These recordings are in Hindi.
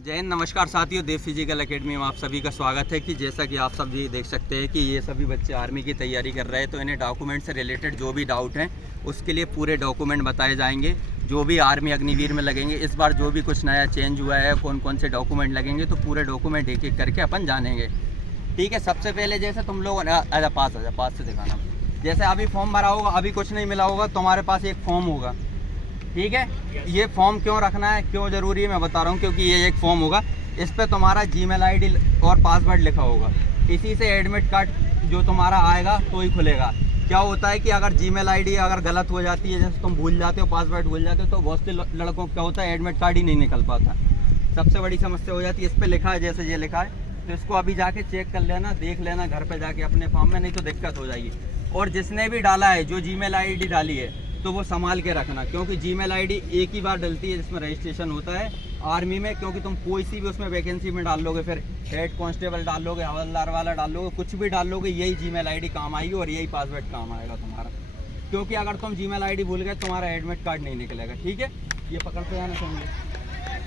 जय हिंद, नमस्कार साथियों। देव फिजिकल एकेडमी में आप सभी का स्वागत है। कि जैसा कि आप सभी देख सकते हैं कि ये सभी बच्चे आर्मी की तैयारी कर रहे हैं, तो इन्हें डॉक्यूमेंट से रिलेटेड जो भी डाउट हैं उसके लिए पूरे डॉक्यूमेंट बताए जाएंगे, जो भी आर्मी अग्निवीर में लगेंगे। इस बार जो भी कुछ नया चेंज हुआ है, कौन कौन से डॉक्यूमेंट लगेंगे, तो पूरे डॉक्यूमेंट एक एक करके अपन जानेंगे। ठीक है, सबसे पहले जैसे तुम लोग पास से दिखाना। जैसे अभी फॉर्म भरा होगा, अभी कुछ नहीं मिला होगा, तुम्हारे पास एक फॉर्म होगा। ठीक है, ये फॉर्म क्यों रखना है, क्यों ज़रूरी है, मैं बता रहा हूँ। क्योंकि ये एक फॉर्म होगा, इस पर तुम्हारा जीमेल आईडी और पासवर्ड लिखा होगा। इसी से एडमिट कार्ड जो तुम्हारा आएगा तो ही खुलेगा। क्या होता है कि अगर जीमेल आईडी अगर गलत हो जाती है, जैसे तुम भूल जाते हो, पासवर्ड भूल जाते हो, तो बहुत से लड़कों को क्या होता है, एडमिट कार्ड ही नहीं निकल पाता। सबसे बड़ी समस्या हो जाती है। इस पर लिखा है, जैसे ये लिखा है, तो इसको अभी जाके चेक कर लेना, देख लेना घर पे जाके अपने फॉर्म में, नहीं तो दिक्कत हो जाएगी। और जिसने भी डाला है, जो जीमेल आईडी डाली है, तो वो संभाल के रखना। क्योंकि जीमेल आईडी एक ही बार डलती है जिसमें रजिस्ट्रेशन होता है आर्मी में। क्योंकि तुम कोई सी भी उसमें वैकेंसी में डाल लोगे, फिर हेड कांस्टेबल डाल लोगे, हवलदार वाला डाल लोगे, कुछ भी डाल लोगे, यही जीमेल आईडी काम आएगी और यही पासवर्ड काम आएगा तुम्हारा। क्योंकि अगर तुम जीमेल आईडी भूल गए, तुम्हारा एडमिट कार्ड नहीं निकलेगा। ठीक है, ये पकड़ते जाना चाहिए।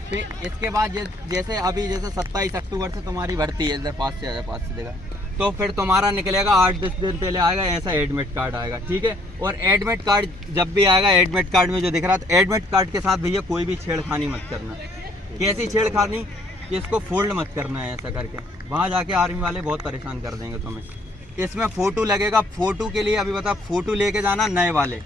फिर इसके बाद जैसे अभी जैसे 27 अक्टूबर से तुम्हारी भर्ती है, इधर पास से देगा, तो फिर तुम्हारा निकलेगा 8-10 दिन पहले आएगा ऐसा एडमिट कार्ड आएगा। ठीक है, और एडमिट कार्ड जब भी आएगा, एडमिट कार्ड में जो दिख रहा था, एडमिट कार्ड के साथ भैया कोई भी छेड़खानी मत करना। कैसी छेड़खानी, कि इसको फोल्ड मत करना है ऐसा करके, वहाँ जाके आर्मी वाले बहुत परेशान कर देंगे तुम्हें। इसमें फ़ोटो लगेगा, फ़ोटो के लिए अभी बता, फ़ोटो लेके जाना नए वाले,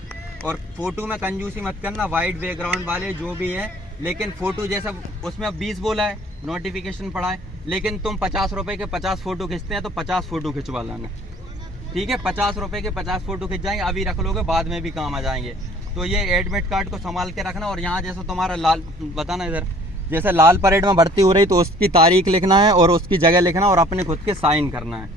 और फ़ोटो में कंजूसी मत करना, वाइट बैकग्राउंड वाले जो भी है। लेकिन फ़ोटो जैसा उसमें 20 बोला है, नोटिफिकेशन पड़ा है, लेकिन तुम 50 रुपये के 50 फ़ोटो खींचते हैं, तो 50 फ़ोटो खिंचवा लाना। ठीक है, 50 रुपये के 50 फ़ोटो खिंच जाएंगे, अभी रख लोगे, बाद में भी काम आ जाएंगे। तो ये एडमिट कार्ड को संभाल के रखना। और यहाँ जैसे तुम्हारा लाल बताना, इधर जैसे लाल परेड में भर्ती हो रही, तो उसकी तारीख लिखना है और उसकी जगह लिखना और अपने खुद के साइन करना है।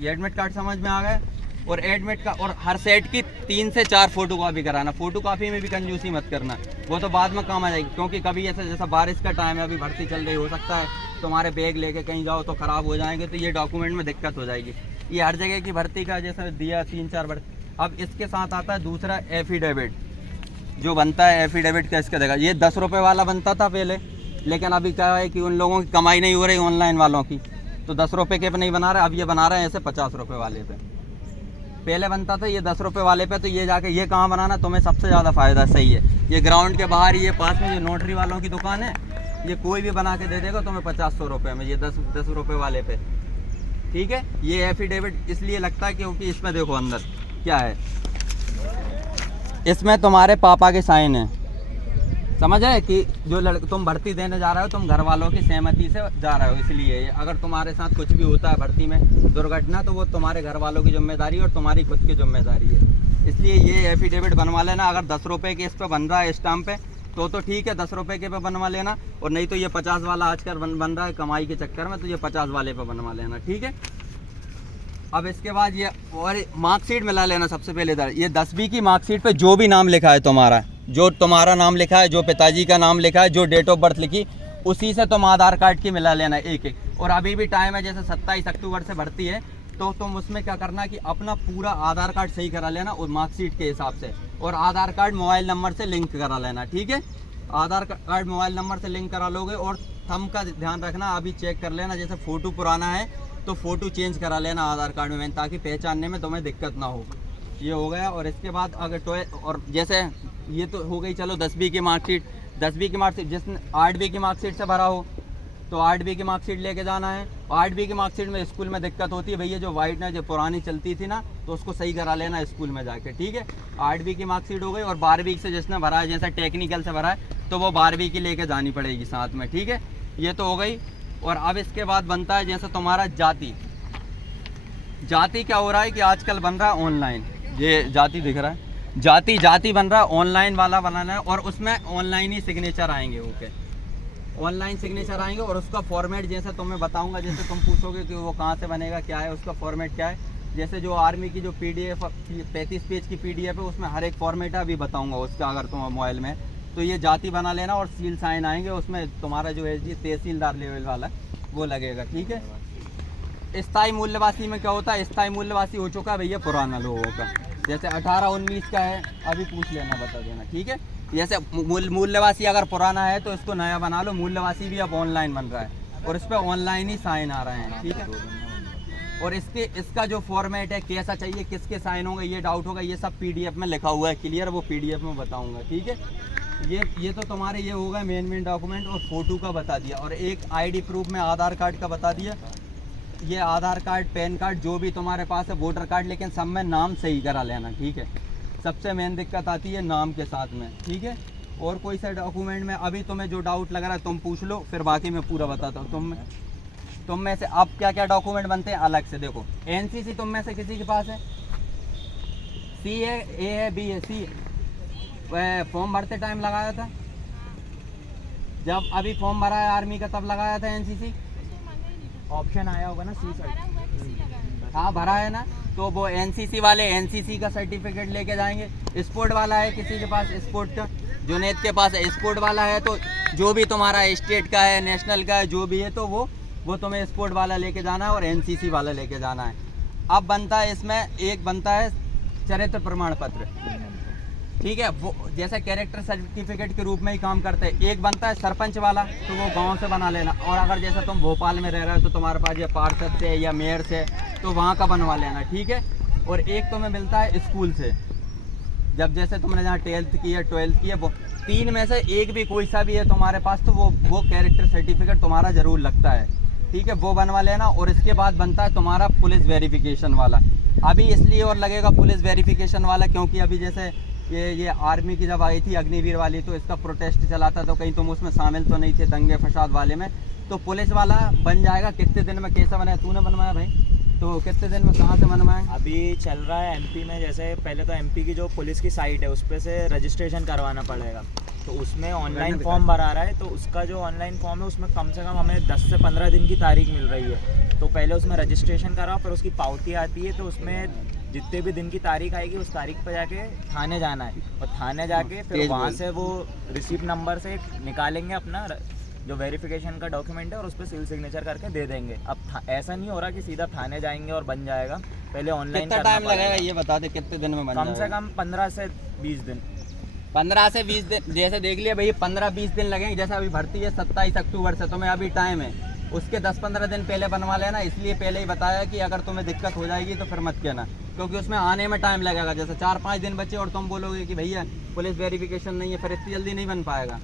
ये एडमिट कार्ड समझ में आ गए। और एडमिट का और हर सेट की 3 से 4 फोटो कॉपी कराना। फोटो कॉपी में भी कंजूसी मत करना, वो तो बाद में काम आ जाएगी। क्योंकि कभी ऐसा जैसा बारिश का टाइम है, अभी भर्ती चल रही, हो सकता है तुम्हारे बैग लेके कहीं जाओ तो ख़राब हो जाएंगे, तो ये डॉक्यूमेंट में दिक्कत हो जाएगी। ये हर जगह की भर्ती का जैसा दिया 3-4 भर्ती। अब इसके साथ आता है दूसरा एफिडेविट, जो बनता है एफिडेविट का। इसका देखा, ये 10 रुपये वाला बनता था पहले, लेकिन अभी क्या है कि उन लोगों की कमाई नहीं हो रही ऑनलाइन वालों की, तो 10 रुपये के पे नहीं बना रहे, अब ये बना रहे हैं ऐसे 50 रुपये वाले पे। पहले बनता था ये 10 रुपये वाले पे, तो ये जाके ये कहाँ बनाना, तुम्हें सबसे ज़्यादा फ़ायदा सही है। ये ग्राउंड के बाहर, ये पास में जो नोटरी वालों की दुकान है, ये कोई भी बना के दे देगा तुम्हें 50-100 रुपये में, ये 10 रुपये वाले पे। ठीक है, ये एफिडेविट इसलिए लगता है क्योंकि इसमें देखो अंदर क्या है, इसमें तुम्हारे पापा के साइन है। समझ है कि जो तुम भर्ती देने जा रहे हो, तुम घर वालों की सहमति से जा रहे हो, इसलिए अगर तुम्हारे साथ कुछ भी होता है भर्ती में दुर्घटना, तो वो तुम्हारे घर वालों की जिम्मेदारी और तुम्हारी खुद की जिम्मेदारी है। इसलिए ये एफिडेविट बनवा लेना। अगर 10 रुपये के इस पर बन रहा है स्टाम्प पे, तो ठीक है, 10 रुपये के पे बनवा लेना। और नहीं तो ये 50 वाला आजकल बन रहा है कमाई के चक्कर में, तो ये 50 वाले पे बनवा लेना। ठीक है, अब इसके बाद ये और मार्कशीट मिला लेना सबसे पहले। इधर ये 10वीं की मार्कशीट पे जो भी नाम लिखा है तुम्हारा, जो तुम्हारा नाम लिखा है, जो पिताजी का नाम लिखा है, जो डेट ऑफ बर्थ लिखी, उसी से तुम आधार कार्ड की मिला लेना एक एक। और अभी भी टाइम है, जैसे 27 अक्टूबर से भर्ती है, तो तुम उसमें क्या करना कि अपना पूरा आधार कार्ड सही करा लेना और मार्कशीट के हिसाब से, और आधार कार्ड मोबाइल नंबर से लिंक करा लेना। ठीक है, आधार कार्ड मोबाइल नंबर से लिंक करा लोगे। और थंब का ध्यान रखना, अभी चेक कर लेना, जैसे फ़ोटो पुराना है तो फ़ोटो चेंज करा लेना आधार कार्ड में, ताकि पहचानने में तुम्हें दिक्कत ना हो। ये हो गया। और इसके बाद अगर और जैसे ये तो हो गई, चलो 10वीं की मार्कशीट। 10वीं की मार्कशीट जिसने 8वीं की मार्कशीट से भरा हो, तो 8वीं की मार्कशीट लेके जाना है। 8वीं की मार्कशीट में स्कूल में दिक्कत होती है भैया, जो वाइट ना जो पुरानी चलती थी ना, तो उसको सही करा लेना स्कूल में जाके। ठीक है, 8वीं की मार्कशीट हो गई। और 12वीं से जिसने भरा है, जैसा टेक्निकल से भरा है, तो वो 12वीं की लेके जानी पड़ेगी साथ में। ठीक है, ये तो हो गई। और अब इसके बाद बनता है जैसे तुम्हारा जाति क्या हो रहा है कि आजकल बन रहा है ऑनलाइन, ये जाति दिख रहा है, जाति बन रहा है, ऑनलाइन वाला बनाना है। और उसमें ऑनलाइन ही सिग्नेचर आएंगे, ओके, ऑनलाइन सिग्नेचर आएंगे। और उसका फॉर्मेट जैसे तुम्हें बताऊंगा, जैसे तुम पूछोगे कि वो कहाँ से बनेगा, क्या है उसका फॉर्मेट, क्या है। जैसे जो आर्मी की जो PDF 35 पेज की PDF है, उसमें हर एक फॉर्मेट है, अभी बताऊँगा उसका। अगर तुम मोबाइल में, तो ये जाति बना लेना और सील साइन आएंगे, उसमें तुम्हारा जो है जी तहसीलदार लेवल वाला वो लगेगा। ठीक है, स्थायी मूल्यवासी में क्या होता है, स्थायी मूल्यवासी हो चुका है भैया पुराना लोगों का, जैसे 18-19 का है, अभी पूछ लेना, बता देना। ठीक है, जैसे मूल्यवासी अगर पुराना है तो इसको नया बना लो, मूल्यवासी भी अब ऑनलाइन बन रहा है और इस पर ऑनलाइन ही साइन आ रहे हैं, ठीक है। और इसका जो फॉर्मेट है, कैसा चाहिए, किसके साइन होंगे, ये डाउट होगा, ये सब पीडीएफ में लिखा हुआ है क्लियर, वो पीडीएफ में बताऊंगा, ठीक है। ये तो तुम्हारे ये होगा मेन डॉक्यूमेंट, और फोटो का बता दिया, और एक आईडी प्रूफ में आधार कार्ड का बता दिया। ये आधार कार्ड, पैन कार्ड जो भी तुम्हारे पास है, वोटर कार्ड, लेकिन सब में नाम सही करा लेना, ठीक है। सबसे मेन दिक्कत आती है नाम के साथ में, ठीक है। और कोई सा डॉक्यूमेंट में अभी तुम्हें जो डाउट लग रहा है तुम पूछ लो, फिर बाकी मैं पूरा बताता हूँ। तुम में से अब क्या क्या डॉक्यूमेंट बनते हैं अलग से देखो। एनसीसी तुम में से किसी के पास है? सी है, ए है, बी है? सी फॉर्म भरते टाइम लगाया था, जब अभी फॉर्म भरा है आर्मी का तब लगाया था एनसीसी, ऑप्शन आया होगा ना सी सर्टिफिकेट, हाँ भरा है ना। तो वो एनसीसी वाले एनसीसी का सर्टिफिकेट लेके जाएंगे। स्पोर्ट वाला है किसी के पास स्पोर्ट का? जुनेद के पास स्पोर्ट वाला है, तो जो भी तुम्हारा स्टेट का है, नेशनल का है, जो भी है, तो वो तुम्हें स्पोर्ट वाला लेके जाना है और एनसीसी वाला लेके जाना है। अब बनता है इसमें एक बनता है चरित्र प्रमाण पत्र, ठीक है। वो जैसे कैरेक्टर सर्टिफिकेट के रूप में ही काम करते हैं। एक बनता है सरपंच वाला, तो वो गांव से बना लेना। और अगर जैसे तुम भोपाल में रह रहे हो तो तुम्हारे पास ये पार्षद से या मेयर से, तो वहाँ का बनवा लेना, ठीक है। और एक तुम्हें मिलता है स्कूल से, जब जैसे तुमने जहाँ 10th की है 12th की है, वो 3 में से एक भी कोई सा भी है तुम्हारे पास, तो वो कैरेक्टर सर्टिफिकेट तुम्हारा ज़रूर लगता है, ठीक है, वो बनवा लेना। और इसके बाद बनता है तुम्हारा पुलिस वेरिफिकेशन वाला। अभी इसलिए और लगेगा पुलिस वेरिफिकेशन वाला क्योंकि अभी जैसे ये आर्मी की जब आई थी अग्निवीर वाली, तो इसका प्रोटेस्ट चला था, तो कहीं तुम उसमें शामिल तो नहीं थे दंगे फसाद वाले में, तो पुलिस वाला बन जाएगा। कितने दिन में कैसा बना है? तूने बनवाया भाई, तो कितने दिन में कहाँ से बनवाए? अभी चल रहा है एमपी में। जैसे पहले तो एमपी की जो पुलिस की साइट है उस पर से रजिस्ट्रेशन करवाना पड़ेगा, तो उसमें ऑनलाइन फॉर्म भरा रहा है। तो उसका जो ऑनलाइन फॉर्म है उसमें कम से कम हमें 10 से 15 दिन की तारीख मिल रही है। तो पहले उसमें रजिस्ट्रेशन कराओ, फिर उसकी पावती आती है, तो उसमें जितने भी दिन की तारीख आएगी उस तारीख पर जाके थाने जाना है, और थाने जाके फिर वहाँ से वो रिसीप्ट नंबर से निकालेंगे अपना जो वेरिफिकेशन का डॉक्यूमेंट है, और उस पर सील सिग्नेचर करके दे देंगे। अब ऐसा नहीं हो रहा कि सीधा थाने जाएंगे और बन जाएगा, पहले ऑनलाइन। कितना टाइम लगेगा ये बता दे, कितने दिन में बन जाएगा? कम से कम 15 से 20 दिन। 15 से 20 दिन, जैसे देख लिया भाई 15-20 दिन लगेंगे। जैसे अभी भर्ती है 27 अक्टूबर से, तुम्हें अभी टाइम है, उसके 10-15 दिन पहले बनवा लेना। इसलिए पहले ही बताया कि अगर तुम्हें दिक्कत हो जाएगी तो फिर मत कहना, क्योंकि उसमें आने में टाइम लगेगा। जैसे 4-5 दिन बचे और तुम बोलोगे कि भैया पुलिस वेरिफिकेशन नहीं है, फिर इतनी जल्दी नहीं बन पाएगा,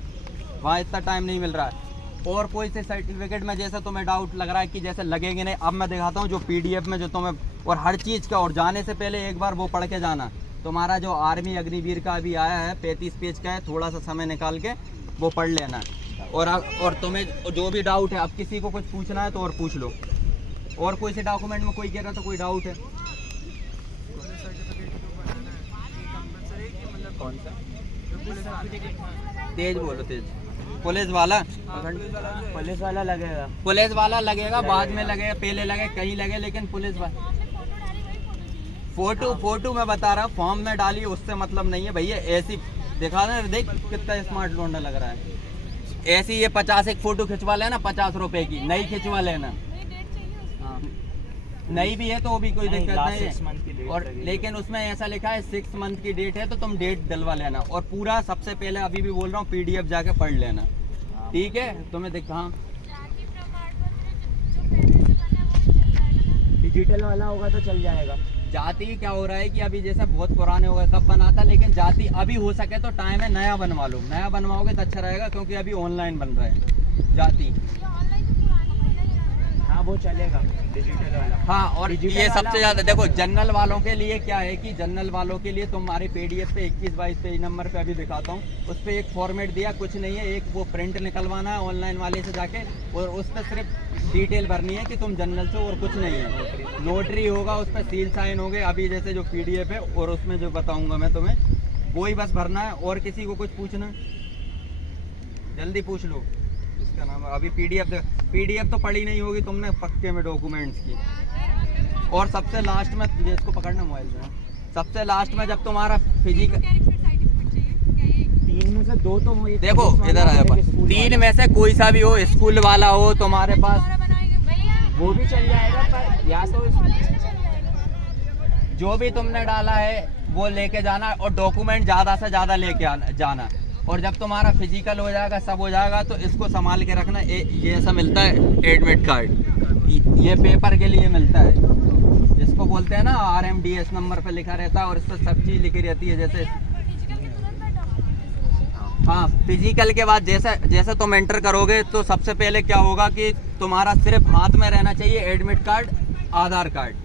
वहाँ इतना टाइम नहीं मिल रहा है। और कोई से सर्टिफिकेट में जैसे तुम्हें डाउट लग रहा है कि जैसे लगेंगे नहीं, अब मैं दिखाता हूँ जो पीडीएफ में जो तुम्हें, और हर चीज़ का, और जाने से पहले एक बार वो पढ़ के जाना। तुम्हारा जो आर्मी अग्निवीर का अभी आया है 35 पेज का है, थोड़ा सा समय निकाल के वो पढ़ लेना। और तुम्हें जो भी डाउट है, अब किसी को कुछ पूछना है तो और पूछ लो। और कोई से डॉक्यूमेंट में कोई कह रहा था कोई डाउट है? कौन सा? तेज बोलो, तेज। पुलिस वाला लगेगा, पुलिस वाला लगेगा, बाद में लगेगा, पहले लगे, कहीं लगे, लेकिन पुलिस वाला। फोटो मैं बता रहा हूँ, फॉर्म में डाली, उससे मतलब नहीं है भैया। ऐसी दिखा ना, देख कितना स्मार्ट लोंडा लग रहा है। ऐसी ये 50 एक फोटो खिंचवा लेना, 50 रुपए की, नई खिंचवा लेना। नई भी है तो वो भी कोई दिक्कत नहीं है। और लेकिन उसमें ऐसा लिखा है 6 मंथ की डेट है, तो तुम डेट डलवा लेना। और पूरा सबसे पहले, अभी भी बोल रहा हूँ, पीडीएफ जाके पढ़ लेना, ठीक है। तुम्हें दिखा डिजिटल वाला होगा तो चल जाएगा। जाति क्या हो रहा है कि अभी जैसा बहुत पुराने हो गए कब बना था, लेकिन जाति अभी हो सके तो टाइम है नया बनवा लो। नया बनवाओगे तो अच्छा रहेगा, क्योंकि अभी ऑनलाइन बन रहा है जाति। हाँ वो चलेगा डिजिटल वाला। हाँ, और ये सबसे ज़्यादा देखो जनरल वालों के लिए क्या है कि जनरल वालों के लिए तुम्हारे पीडीएफ पे 21-22 पेज नंबर पे अभी दिखाता हूँ, उस पर एक फॉर्मेट दिया, कुछ नहीं है, एक वो प्रिंट निकलवाना है ऑनलाइन वाले से जाके, और उस पर सिर्फ डिटेल भरनी है कि तुम जनरल से, और कुछ नहीं है। नोटरी होगा, उस पर सील साइन हो गए, अभी जैसे जो पीडीएफ है और उसमें जो बताऊँगा मैं तुम्हें, वही बस भरना है। और किसी को कुछ पूछना, जल्दी पूछ लो। इसका नाम अभी पीडीएफ तो पढ़ी नहीं होगी तुमने पक्के में डॉक्यूमेंट्स की। और सबसे लास्ट में, इसको पकड़ना मोबाइल में, सबसे लास्ट में जब तुम्हारा फिजिकल, 3 में से 2 तो देखो इधर आया, 3 में से कोई सा भी हो, स्कूल वाला हो तुम्हारे पास, वो भी चल जाएगा। पर या तो जो भी तुमने डाला है वो लेके जाना, और डॉक्यूमेंट ज़्यादा से ज़्यादा लेके जाना। और जब तुम्हारा फिजिकल हो जाएगा, सब हो जाएगा, तो इसको संभाल के रखना। ये ऐसा मिलता है एडमिट कार्ड, ये पेपर के लिए मिलता है, जिसको बोलते हैं ना RMDS नंबर पे लिखा रहता है और इस पर सब चीज़ लिखी रहती है। जैसे हाँ, फिजिकल के बाद जैसे तुम एंटर करोगे तो सबसे पहले क्या होगा कि तुम्हारा सिर्फ हाथ में रहना चाहिए एडमिट कार्ड, आधार कार्ड।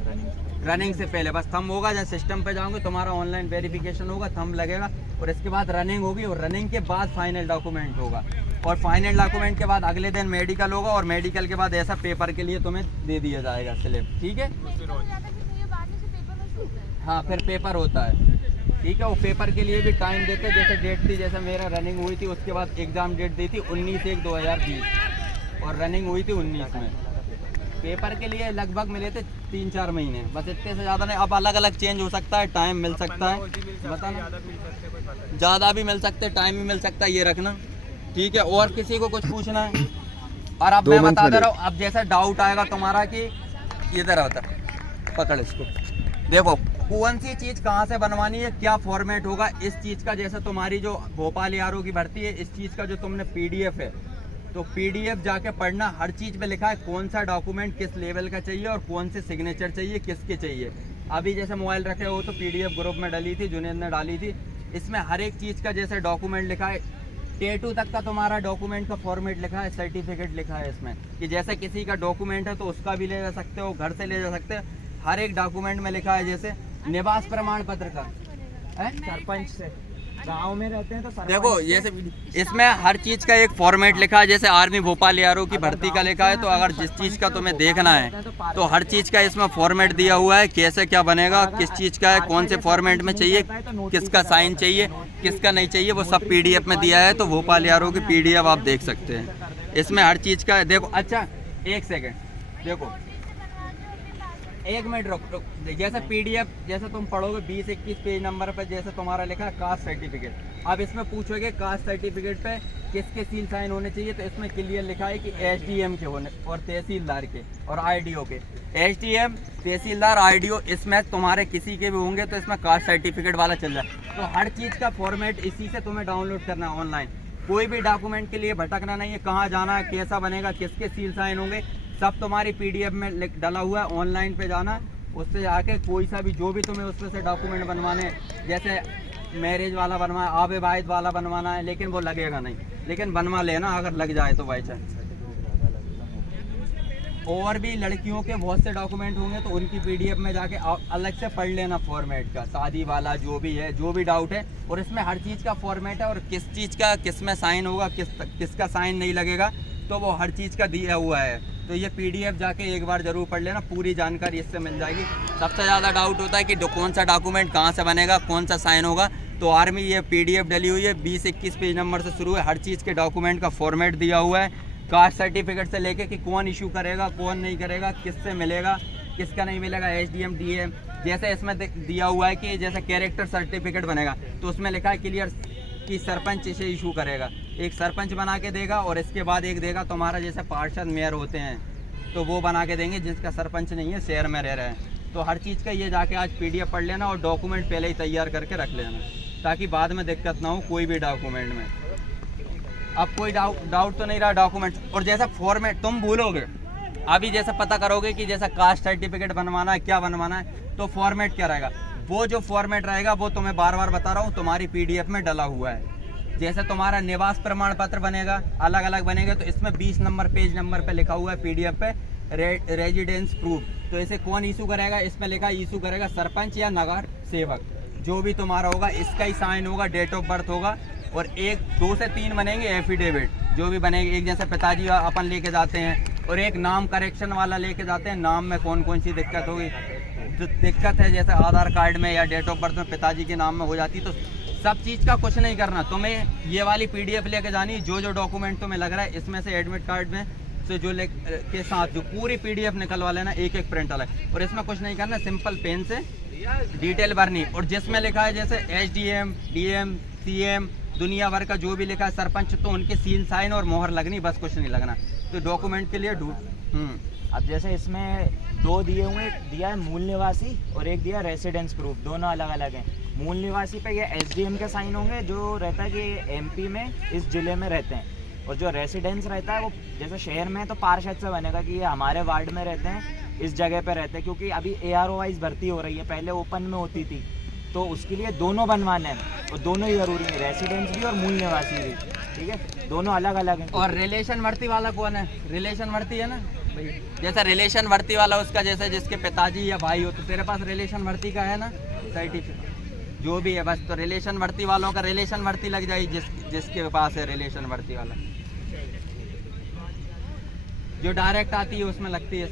रनिंग से पहले बस थंब होगा, जब सिस्टम पे जाओगे तुम्हारा ऑनलाइन वेरिफिकेशन होगा, थंब लगेगा और इसके बाद रनिंग होगी और रनिंग के बाद फाइनल डॉक्यूमेंट होगा और फाइनल डॉक्यूमेंट के बाद अगले दिन मेडिकल होगा और मेडिकल के बाद ऐसा पेपर के लिए तुम्हें दे दिया जाएगा स्लिप। ठीक है, हाँ फिर पेपर होता है। ठीक है, वो पेपर के लिए भी टाइम देते हैं, जैसे डेट थी, जैसे मेरा रनिंग हुई थी उसके बाद एग्ज़ाम डेट दी थी 19/1/2020 और रनिंग हुई थी 19 में। पेपर के लिए लगभग मिले थे 3-4 महीने, बस इतने से ज़्यादा नहीं। अब अलग अलग चेंज हो सकता है, टाइम मिल सकता है, बताना ज़्यादा भी मिल सकते, टाइम भी मिल सकता है, ये रखना। ठीक है, और किसी को कुछ पूछना है? और अब मैं बता दे रहा हूँ, अब जैसा डाउट आएगा तुम्हारा कि इधर होता पकड़ इसको, देखो कौन सी चीज़ कहाँ से बनवानी है, क्या फॉर्मेट होगा इस चीज़ का। जैसे तुम्हारी जो भोपाल ARO की भर्ती है, इस चीज़ का जो तुमने PDF है, तो PDF जाके पढ़ना, हर चीज़ पे लिखा है कौन सा डॉक्यूमेंट किस लेवल का चाहिए और कौन से सिग्नेचर चाहिए, किसके चाहिए। अभी जैसे मोबाइल रखे हो तो PDF ग्रुप में डाली थी, जुनेद ने डाली थी, इसमें हर एक चीज़ का जैसे डॉक्यूमेंट लिखा है, T2 तक का तुम्हारा डॉक्यूमेंट का फॉर्मेट लिखा है, सर्टिफिकेट लिखा है इसमें कि जैसे किसी का डॉक्यूमेंट है तो उसका भी ले जा सकते हो, घर से ले जा सकते हो, हर एक डॉक्यूमेंट में लिखा है। जैसे निवास प्रमाण पत्र का सरपंच से गांव में रहते हैं तो देखो, ये इसमें हर चीज़ का एक फॉर्मेट लिखा है। जैसे आर्मी भोपाल ARO की भर्ती का लिखा है, तो अगर जिस चीज़ का तुम्हें देखना है तो हर चीज़ का इसमें फॉर्मेट दिया हुआ है, कैसे क्या बनेगा, किस चीज़ का है, कौन से फॉर्मेट में चाहिए, किसका साइन चाहिए, किसका नहीं चाहिए, वो सब PDF में दिया है। तो भोपाल ARO की PDF आप देख सकते हैं, इसमें हर चीज़ का देखो। अच्छा एक सेकेंड, देखो 1 मिनट रुक। जैसे PDF जैसे तुम पढ़ोगे 20-21 पेज नंबर पर जैसे तुम्हारा लिखा है कास्ट सर्टिफिकेट, अब इसमें पूछोगे कास्ट सर्टिफिकेट पे किसके सील साइन होने चाहिए, तो इसमें क्लियर लिखा है कि SDM के होने और तहसीलदार के और IDO के। SDM, तहसीलदार, IDO, इसमें तुम्हारे किसी के भी होंगे तो इसमें कास्ट सर्टिफिकेट वाला चल रहा है। तो हर चीज़ का फॉर्मेट इसी से तुम्हें डाउनलोड करना है ऑनलाइन। कोई भी डॉक्यूमेंट के लिए भटकना नहीं है, कहाँ जाना है, कैसा बनेगा, किसके सील साइन होंगे, सब तुम्हारी PDF में डला हुआ है। ऑनलाइन पे जाना, उससे जाके कोई सा भी जो भी तुम्हें उसमें से डॉक्यूमेंट बनवाने, जैसे मैरिज वाला बनवाना, अविवाहित वाला बनवाना है, लेकिन वो लगेगा नहीं, लेकिन बनवा लेना अगर लग जाए तो बाई चांस। और भी लड़कियों के बहुत से डॉक्यूमेंट होंगे तो उनकी PDF में जाके अलग से पढ़ लेना फॉर्मेट का, शादी वाला जो भी है, जो भी डाउट है। और इसमें हर चीज़ का फॉर्मेट है और किस चीज़ का किस में साइन होगा, किसका साइन नहीं लगेगा, तो वो हर चीज़ का दिया हुआ है। तो ये PDF जाके एक बार ज़रूर पढ़ लेना, पूरी जानकारी इससे मिल जाएगी। सबसे ज़्यादा डाउट होता है कि कौन सा डॉक्यूमेंट कहाँ से बनेगा, कौन सा साइन होगा, तो आर्मी ये PDF डली हुई है, 20-21 पेज नंबर से शुरू है, हर चीज़ के डॉक्यूमेंट का फॉर्मेट दिया हुआ है, कास्ट सर्टिफिकेट से लेके कि कौन इशू करेगा, कौन नहीं करेगा, किससे मिलेगा, किसका नहीं मिलेगा, SDM, DM। जैसे इसमें दिया हुआ है कि जैसे कैरेक्टर सर्टिफिकेट बनेगा तो उसमें लिखा है क्लियर कि सरपंच इसे इशू करेगा, एक सरपंच बना के देगा और इसके बाद एक देगा तुम्हारा जैसे पार्षद मेयर होते हैं तो वो बना के देंगे, जिसका सरपंच नहीं है, शहर में रह रहे हैं। तो हर चीज़ का ये जाके आज PDF पढ़ लेना और डॉक्यूमेंट पहले ही तैयार करके रख लेना, ताकि बाद में दिक्कत ना हो कोई भी डॉक्यूमेंट में। अब कोई डाउट तो नहीं रहा डॉक्यूमेंट। और जैसा फॉर्मेट तुम भूलोगे, अभी जैसे पता करोगे कि जैसा कास्ट सर्टिफिकेट बनवाना है, क्या बनवाना है, तो फॉर्मेट क्या रहेगा, वो जो फॉर्मेट रहेगा वो तो मैं बार बार बता रहा हूँ तुम्हारी PDF में डला हुआ है। जैसे तुम्हारा निवास प्रमाण पत्र बनेगा, अलग अलग बनेगा, तो इसमें 20 नंबर पेज नंबर पे लिखा हुआ है PDF पे रेजिडेंस प्रूफ, तो इसे कौन इशू करेगा, इसमें लिखा इशू करेगा सरपंच या नगर सेवक, जो भी तुम्हारा होगा, इसका ही साइन होगा, डेट ऑफ बर्थ होगा। और 1, 2 से 3 बनेंगे एफिडेविट, जो भी बनेंगे, एक जैसे पिताजी अपन लेके जाते हैं और एक नाम करेक्शन वाला लेके जाते हैं, नाम में कौन कौन सी दिक्कत होगी, जो दिक्कत है जैसे आधार कार्ड में या डेट ऑफ बर्थ में पिताजी के नाम में हो जाती, तो सब चीज़ का कुछ नहीं करना, तुम्हें ये वाली PDF लेके जानी, जो डॉक्यूमेंट तुम्हें लग रहा है इसमें से एडमिट कार्ड में से जो के साथ जो पूरी PDF निकलवा लेना, एक एक प्रिंट अलग, और इसमें कुछ नहीं करना, सिंपल पेन से डिटेल भरनी। और जिसमें लिखा है जैसे SDM, DM, CM, दुनिया भर का जो भी लिखा है, सरपंच, तो उनके सील साइन और मोहर लगनी, बस कुछ नहीं लगना। तो डॉक्यूमेंट के लिए अब जैसे इसमें 2 दिए हुए, दिया है मूल निवासी और एक दिया रेसिडेंस प्रूफ, दोनों अलग अलग हैं। मूल निवासी पे ये SDM के साइन होंगे, जो रहता है कि MP में इस ज़िले में रहते हैं। और जो रेसिडेंस रहता है वो जैसे शहर में है तो पार्षद से बनेगा कि ये हमारे वार्ड में रहते हैं, इस जगह पे रहते हैं। क्योंकि अभी ARO वाइज भर्ती हो रही है, पहले ओपन में होती थी, तो उसके लिए दोनों बनवाने हैं और दोनों ही ज़रूरी है, रेसिडेंस भी और मूल निवासी भी। ठीक है, दोनों अलग अलग हैं। और रिलेशन भर्ती वाला कौन है? रिलेशन भर्ती है ना भाई, जैसा रिलेशन भर्ती वाला उसका जैसे जिसके पिताजी या भाई हो, तो तेरे पास रिलेशन भर्ती का है ना सर्टिफिकेट, जो भी है बस। तो रिलेशन भर्ती वालों का रिलेशन भर्ती लग जाएगी, जिसके पास है रिलेशन भर्ती वाला, जो डायरेक्ट आती है उसमें लगती है।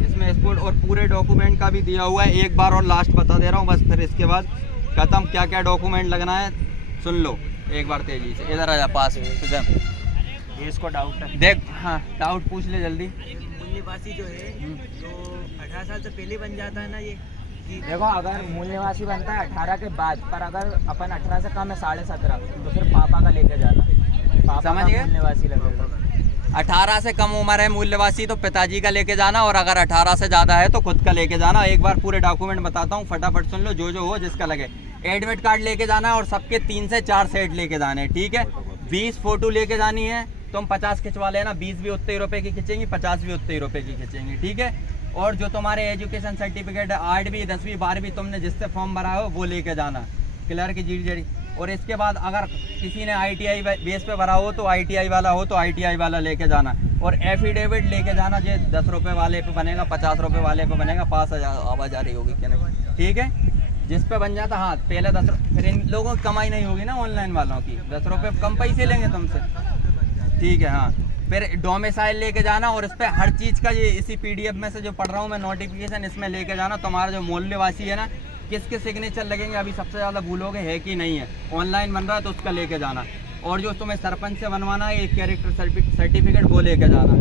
इसमें स्पोर्ट और पूरे डॉक्यूमेंट का भी दिया हुआ है। एक बार और लास्ट बता दे रहा हूँ बस, फिर इसके बाद खत्म। क्या क्या डॉक्यूमेंट लगना है सुन लो एक बार तेजी से। इधर आ जा पास में, ये इसको डाउट है, देख। हाँ, डाउट पूछ ले जल्दी। मूल निवासी जो है तो 18 साल से पहले बन जाता है ना ये कि देखो अगर मूल निवासी बनता है 18 के बाद, पर अगर अपन 18 से कम है 17.5, तो फिर पापा का लेके जाना, पापा समझ का गए? मूल निवासी लगेगा। 18 से कम उम्र है मूल निवासी तो पिताजी का लेके जाना, और अगर 18 से ज़्यादा है तो खुद का लेके जाना। एक बार पूरे डॉक्यूमेंट बताता हूँ, फटाफट सुन लो जो जो हो जिसका लगे। एडमिट कार्ड लेके जाना है और सबके 3 से 4 सेट लेके जाने हैं, ठीक है। 20 फोटो लेके जानी है, तुम 50 खिंचवा लेना, 20 भी उतने ही रुपए की खिंचेंगी, 50 भी उतने ही रुपए की खिंचेंगी, ठीक है। और जो तुम्हारे एजुकेशन सर्टिफिकेट 8वीं 10वीं 12वीं तुमने जिससे फॉर्म भरा हो वो लेके जाना, क्लर्क की जीडी। और इसके बाद अगर किसी ने ITI बेस पे भरा हो तो ITI वाला हो तो ITI वाला लेके जाना। और एफिडेविट लेके जाना, जो 10 रुपये वाले पे बनेगा, 50 रुपये वाले पे बनेगा, 5000 आवाज़ आ रही होगी क्या नहीं, ठीक है। जिस पे बन जाता, हाँ पहले 10, फिर इन लोगों की कमाई नहीं होगी ना ऑनलाइन वालों की, 10 रुपये कम पैसे लेंगे तुमसे, ठीक है। हाँ, फिर डोमिसाइल लेके जाना, और इस पर हर चीज़ का ये इसी PDF में से जो पढ़ रहा हूँ मैं नोटिफिकेशन, इसमें लेके जाना। तुम्हारा जो मूल निवासी है ना, किसके सिग्नेचर लगेंगे अभी सबसे ज़्यादा भूलोगे, है कि नहीं है। ऑनलाइन बन रहा है तो उसका लेके जाना। और जो तुम्हें सरपंच से बनवाना है एक कैरेक्टर सर्टिफिकेट, वो लेके जाना,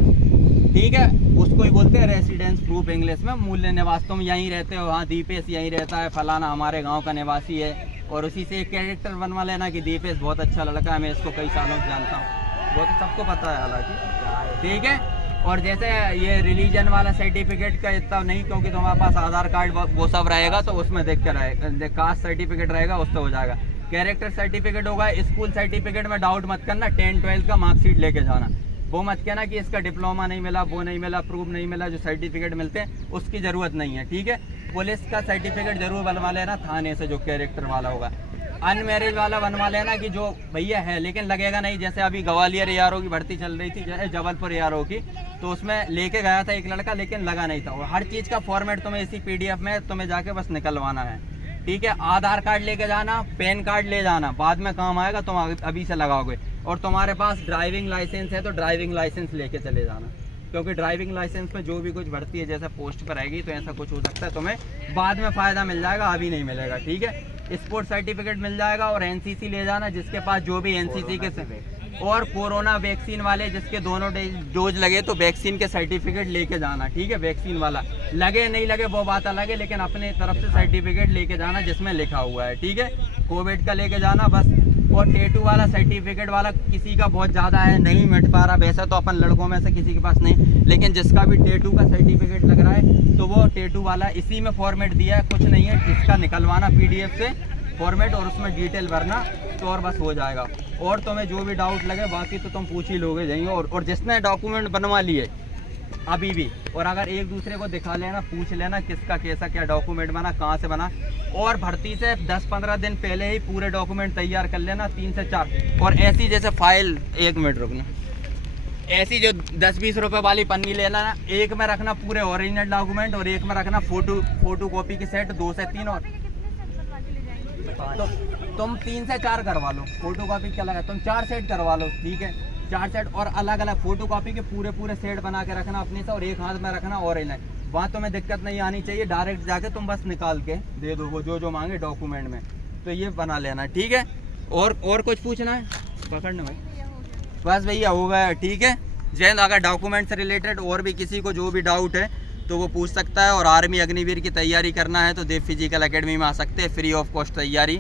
ठीक है। उसको ही बोलते हैं रेसिडेंस प्रूफ इंग्लिश में। मूल निवास तुम यहीं रहते हो, हाँ दीपेश यहीं रहता है, फलाना हमारे गाँव का निवासी है, और उसी से एक कैरेक्टर बनवा लेना कि दीपेश बहुत अच्छा लड़का है, मैं इसको कई सालों से जानता हूँ, वो तो सबको पता है हालांकि, ठीक है। और जैसे ये रिलीजन वाला सर्टिफिकेट का इतना नहीं, क्योंकि तुम्हारे पास आधार कार्ड वो सब रहेगा तो उसमें देख कर रहेगा, कास्ट सर्टिफिकेट रहेगा उससे हो जाएगा। कैरेक्टर सर्टिफिकेट होगा। स्कूल सर्टिफिकेट में डाउट मत करना, 10-12 का मार्कशीट लेके जाना। वो मत कहना कि इसका डिप्लोमा नहीं मिला, वो नहीं मिला, प्रूफ नहीं मिला। जो सर्टिफिकेट मिलते हैं उसकी ज़रूरत नहीं है, ठीक है। पुलिस का सर्टिफिकेट जरूर बनवा लेना थाने से, जो कैरेक्टर वाला होगा। अनमैरिज वाला बनवा लेना कि जो भैया है, लेकिन लगेगा नहीं। जैसे अभी ग्वालियर ARO की भर्ती चल रही थी, जैसे जबलपुर ARO की, तो उसमें लेके गया था एक लड़का, लेकिन लगा नहीं था। और हर चीज़ का फॉर्मेट तुम्हें इसी PDF में तुम्हें जाके बस निकलवाना है, ठीक है। आधार कार्ड लेके जाना, पैन कार्ड ले जाना, बाद में काम आएगा, तुम अभी से लगाओगे। और तुम्हारे पास ड्राइविंग लाइसेंस है तो ड्राइविंग लाइसेंस लेके चले जाना, क्योंकि ड्राइविंग लाइसेंस में जो भी कुछ भर्ती है, जैसे पोस्ट पर आएगी तो ऐसा कुछ हो सकता है, तुम्हें बाद में फ़ायदा मिल जाएगा, अभी नहीं मिलेगा, ठीक है। स्पोर्ट सर्टिफिकेट मिल जाएगा। और NCC ले जाना, जिसके पास जो भी NCC के, और कोरोना वैक्सीन वाले जिसके दोनों डोज लगे तो वैक्सीन के सर्टिफिकेट लेके जाना, ठीक है। वैक्सीन वाला लगे नहीं लगे वो बात अलग है, लेकिन अपने तरफ से सर्टिफिकेट लेके जाना जिसमें लिखा हुआ है, ठीक है। कोविड का लेके जाना बस। और टेटू वाला सर्टिफिकेट वाला किसी का बहुत ज़्यादा है, नहीं मिट पा रहा, वैसा तो अपन लड़कों में से किसी के पास नहीं, लेकिन जिसका भी टेटू का सर्टिफिकेट लग रहा है तो वो टेटू वाला इसी में फॉर्मेट दिया है, कुछ नहीं है। इसका निकलवाना PDF से फॉर्मेट, और उसमें डिटेल भरना, तो और बस हो जाएगा। और तुम्हें जो भी डाउट लगे बाकी तो तुम पूछ ही लोगे जाएंगे। और जिसने डॉक्यूमेंट बनवा लिए अभी भी, और अगर एक दूसरे को दिखा लेना, पूछ लेना किसका कैसा क्या डॉक्यूमेंट बना, कहाँ से बना। और भर्ती से 10-15 दिन पहले ही पूरे डॉक्यूमेंट तैयार कर लेना, 3 से 4। और ऐसी जैसे फाइल, 1 मिनट रुकना, ऐसी जो 10-20 रुपए वाली पन्नी लेना, एक में रखना पूरे ओरिजिनल डॉक्यूमेंट, और एक में रखना फोटो कॉपी के सेट 2 से 3। और तो तुम 3 से 4 करवा लो, फोटो कॉपी क्या लगा, तुम 4 सेट करवा लो, ठीक है। 4 सेट, और अलग अलग फोटो कॉपी के पूरे सेट बना के रखना अपने से, और एक हाथ में रखना और इन्हें, वहाँ तुम्हें दिक्कत नहीं आनी चाहिए। डायरेक्ट जाके तुम बस निकाल के दे दो वो जो मांगे डॉक्यूमेंट में, तो ये बना लेना, ठीक है। और कुछ पूछना है पकड़ना भाई, बस भैया हो गया, ठीक है। जैन, अगर डॉक्यूमेंट से रिलेटेड और भी किसी को जो भी डाउट है तो वो पूछ सकता है। और आर्मी अग्निवीर की तैयारी करना है तो देव फिजिकल एकेडमी में आ सकते हैं, फ्री ऑफ कॉस्ट तैयारी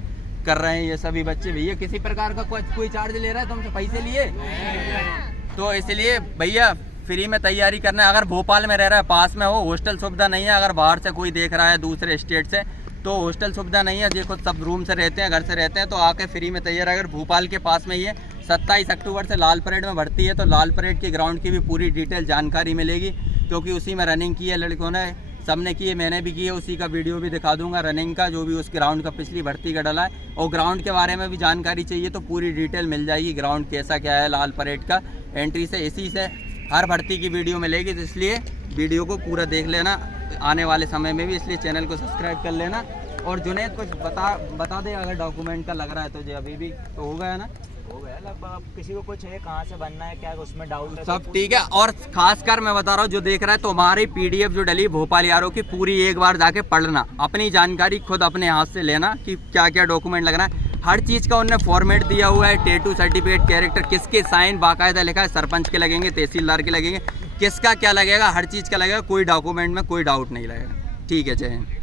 कर रहे हैं ये सभी बच्चे। भैया किसी प्रकार का कोई चार्ज ले रहा है तुमसे, पैसे लिए? तो इसलिए भैया फ्री में तैयारी करना है। अगर भोपाल में रह रहा है, पास में हो, हॉस्टल सुविधा नहीं है, अगर बाहर से कोई देख रहा है दूसरे स्टेट से, तो हॉस्टल सुविधा नहीं है, देखो सब रूम से रहते हैं, घर से रहते हैं, तो आके फ्री में तैयार। अगर भोपाल के पास में ही है, 27 अक्टूबर से लाल परेड में भर्ती है, तो लाल परेड की ग्राउंड की भी पूरी डिटेल जानकारी मिलेगी, क्योंकि उसी में रनिंग की है लड़कों ने, सबने की है, मैंने भी की है। उसी का वीडियो भी दिखा दूंगा रनिंग का, जो भी उस ग्राउंड का पिछली भर्ती का डला है। और ग्राउंड के बारे में भी जानकारी चाहिए तो पूरी डिटेल मिल जाएगी, ग्राउंड कैसा क्या है लाल परेड का एंट्री से। इसी से हर भर्ती की वीडियो मिलेगी, तो इसलिए वीडियो को पूरा देख लेना आने वाले समय में भी, इसलिए चैनल को सब्सक्राइब कर लेना। और जुनैद कुछ बता दे, अगर डॉक्यूमेंट का लग रहा है तो जो अभी भी तो हो गया ना, हो गया लगभग। अब किसी को कुछ है कहाँ से बनना है क्या उसमें डाउट है सब ठीक है। और खासकर मैं बता रहा हूँ जो देख रहा है, तो हमारी पीडीएफ जो डली भोपाल यारों की, पूरी एक बार जाके पढ़ना, अपनी जानकारी खुद अपने हाथ से लेना कि क्या क्या डॉक्यूमेंट लगना है। हर चीज़ का उन्होंने फॉर्मेट दिया हुआ है, टैटू सर्टिफिकेट, कैरेक्टर, किसके साइन बाकायदा लिखा है, सरपंच के लगेंगे, तहसीलदार के लगेंगे, किसका क्या लगेगा, हर चीज़ का लगेगा, कोई डॉक्यूमेंट में कोई डाउट नहीं लगेगा। ठीक है, जय हिंद।